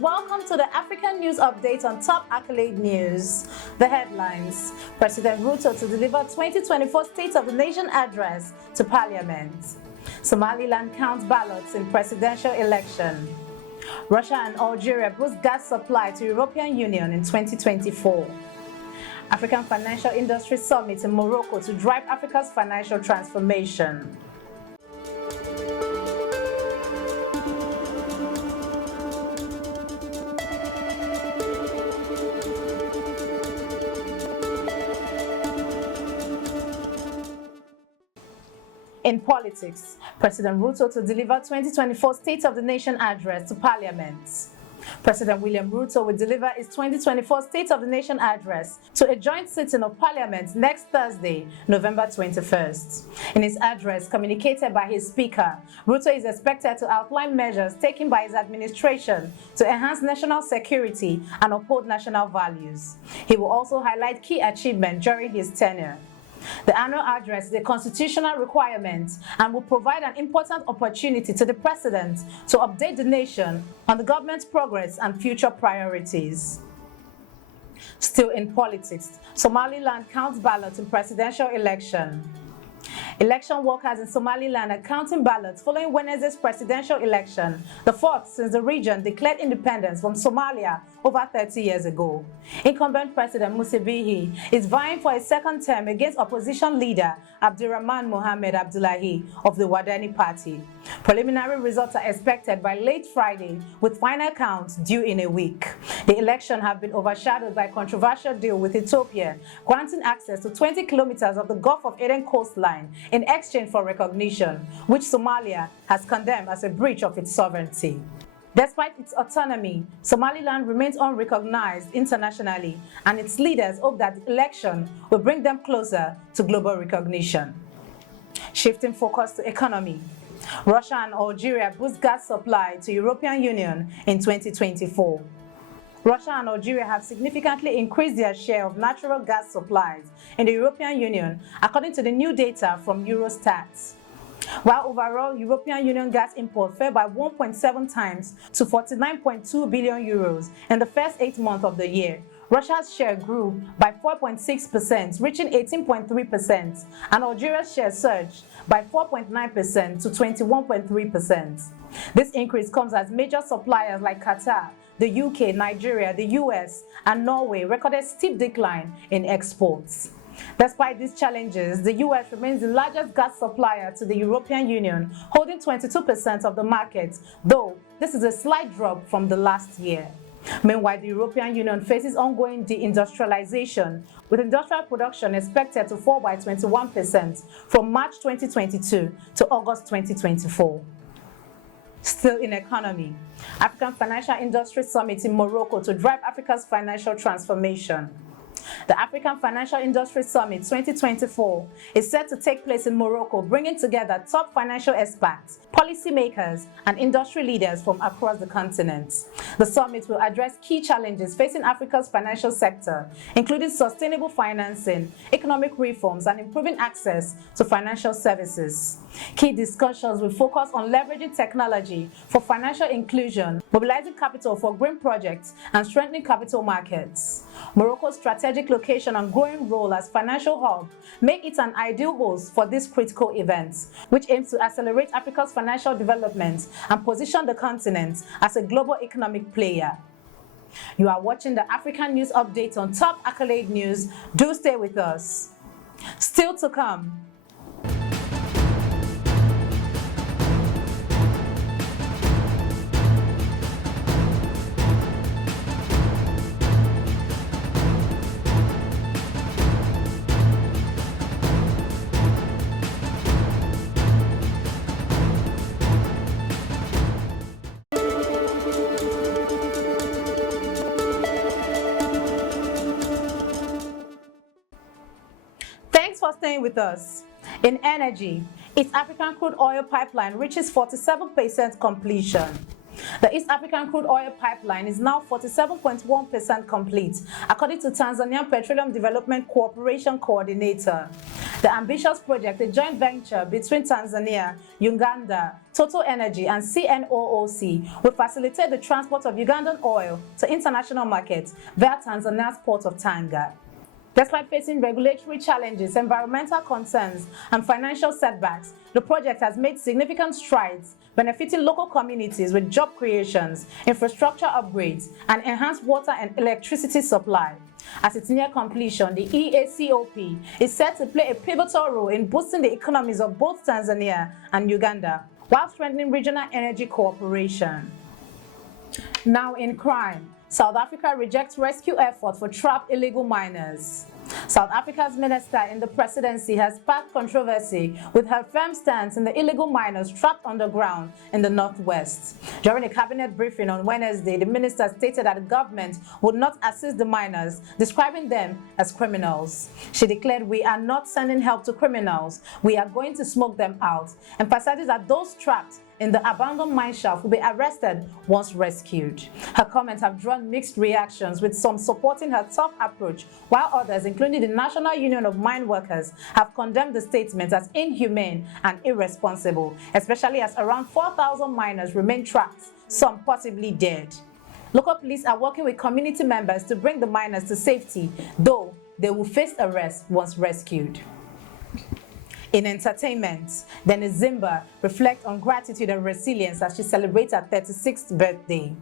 welcome to the African News Update on Top Accolade News. The headlines: President Ruto to deliver 2024 State of the Nation address to Parliament. Somaliland counts ballots in presidential election. Russia and Algeria boost gas supply to European Union in 2024. African Financial Industry Summit in Morocco to drive Africa's financial transformation. In politics, President Ruto to deliver 2024 State of the Nation address to Parliament. President William Ruto will deliver his 2024 State of the Nation address to a joint sitting of Parliament next Thursday, November 21st. In his address, communicated by his speaker, Ruto is expected to outline measures taken by his administration to enhance national security and uphold national values. He will also highlight key achievements during his tenure. The annual address is a constitutional requirement and will provide an important opportunity to the President to update the nation on the government's progress and future priorities. Still in politics, Somaliland counts ballots in presidential election. Election workers in Somaliland are counting ballots following Wednesday's presidential election, the fourth since the region declared independence from Somalia over 30 years ago. Incumbent President Museveni is vying for a second term against opposition leader Abdurrahman Mohamed Abdullahi of the Wadani Party. Preliminary results are expected by late Friday, with final counts due in a week. The election has been overshadowed by a controversial deal with Ethiopia, granting access to 20 kilometers of the Gulf of Aden coastline in exchange for recognition, which Somalia has condemned as a breach of its sovereignty. Despite its autonomy, Somaliland remains unrecognized internationally, and its leaders hope that the election will bring them closer to global recognition. Shifting focus to economy, Russia and Algeria boost gas supply to European Union in 2024. Russia and Algeria have significantly increased their share of natural gas supplies in the European Union, according to the new data from Eurostat. While overall European Union gas import fell by 1.7 times to 49.2 billion euros in the first 8 months of the year, Russia's share grew by 4.6%, reaching 18.3%, and Algeria's share surged by 4.9% to 21.3%. This increase comes as major suppliers like Qatar, the UK, Nigeria, the US, and Norway recorded steep decline in exports. Despite these challenges, the US remains the largest gas supplier to the European Union, holding 22% of the market, though this is a slight drop from the last year. Meanwhile, the European Union faces ongoing deindustrialization, with industrial production expected to fall by 21% from March 2022 to August 2024. Still in economy, African Financial Industry Summit in Morocco to drive Africa's financial transformation. The African Financial Industry Summit 2024 is set to take place in Morocco, bringing together top financial experts, policymakers, and industry leaders from across the continent. The summit will address key challenges facing Africa's financial sector, including sustainable financing, economic reforms, and improving access to financial services. Key discussions will focus on leveraging technology for financial inclusion, mobilizing capital for green projects, and strengthening capital markets. Morocco's strategic location and growing role as financial hub make it an ideal host for this critical event, which aims to accelerate Africa's financial development and position the continent as a global economic player. You are watching the African News Update on Top Accolade News. Do stay with us. Still to come. Thanks for staying with us. In energy, East African crude oil pipeline reaches 47% completion. The East African crude oil pipeline is now 47.1% complete, according to Tanzanian Petroleum Development Corporation coordinator. The ambitious project, a joint venture between Tanzania, Uganda, Total Energy, and CNOOC, will facilitate the transport of Ugandan oil to international markets via Tanzania's port of Tanga. Despite facing regulatory challenges, environmental concerns, and financial setbacks, the project has made significant strides, benefiting local communities with job creations, infrastructure upgrades, and enhanced water and electricity supply. As it's near completion, the EACOP is set to play a pivotal role in boosting the economies of both Tanzania and Uganda, while strengthening regional energy cooperation. Now in crime, South Africa rejects rescue effort for trapped illegal miners. South Africa's minister in the presidency has sparked controversy with her firm stance in the illegal miners trapped underground in the northwest. During a cabinet briefing on Wednesday, the minister stated that the government would not assist the miners, describing them as criminals. She declared, "We are not sending help to criminals. We are going to smoke them out," emphasizing that those trapped in the abandoned mine shaft will be arrested once rescued. Her comments have drawn mixed reactions, with some supporting her tough approach, while others, including the National Union of Mine Workers, have condemned the statement as inhumane and irresponsible, especially as around 4,000 miners remain trapped, some possibly dead. Local police are working with community members to bring the miners to safety, though they will face arrest once rescued. In entertainment, Dennis Zimba reflects on gratitude and resilience as she celebrates her 36th birthday.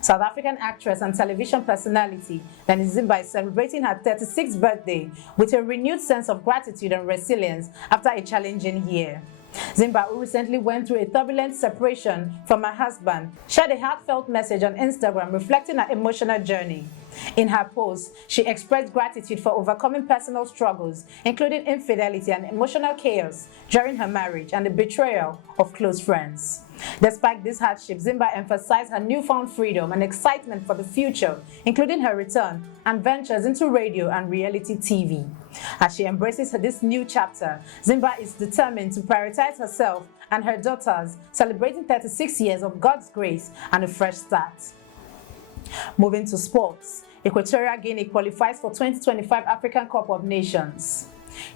South African actress and television personality Dennis Zimba is celebrating her 36th birthday with a renewed sense of gratitude and resilience after a challenging year. Zimba, who recently went through a turbulent separation from her husband, shared a heartfelt message on Instagram reflecting her emotional journey. In her post, she expressed gratitude for overcoming personal struggles, including infidelity and emotional chaos during her marriage and the betrayal of close friends. Despite these hardships, Zimba emphasized her newfound freedom and excitement for the future, including her return and ventures into radio and reality TV. As she embraces this new chapter, Zimba is determined to prioritize herself and her daughters, celebrating 36 years of God's grace and a fresh start. Moving to sports, Equatorial Guinea qualifies for 2025 African Cup of Nations.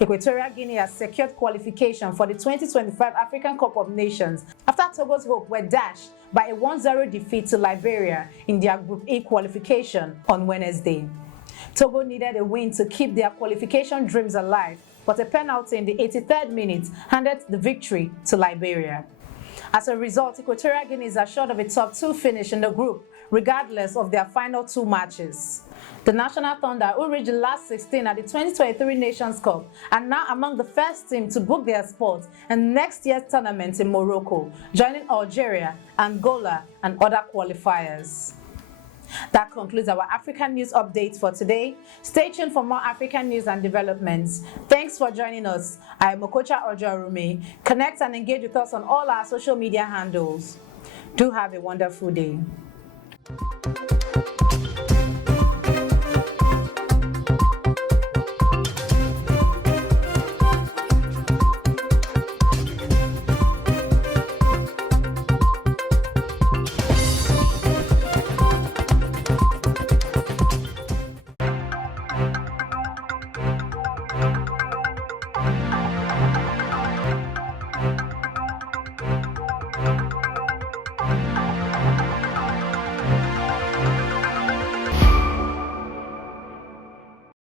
Equatorial Guinea has secured qualification for the 2025 African Cup of Nations after Togo's hopes were dashed by a 1-0 defeat to Liberia in their Group E qualification on Wednesday. Togo needed a win to keep their qualification dreams alive, but a penalty in the 83rd minute handed the victory to Liberia. As a result, Equatorial Guinea is assured of a top 2 finish in the group, regardless of their final 2 matches. The National Thunder, who reached the last 16 at the 2023 Nations Cup, are now among the first team to book their spot in next year's tournament in Morocco, joining Algeria, Angola, and other qualifiers. That concludes our African news update for today. Stay tuned for more African news and developments. Thanks for joining us. I am Okocha Ojorume. Connect and engage with us on all our social media handles. Do have a wonderful day.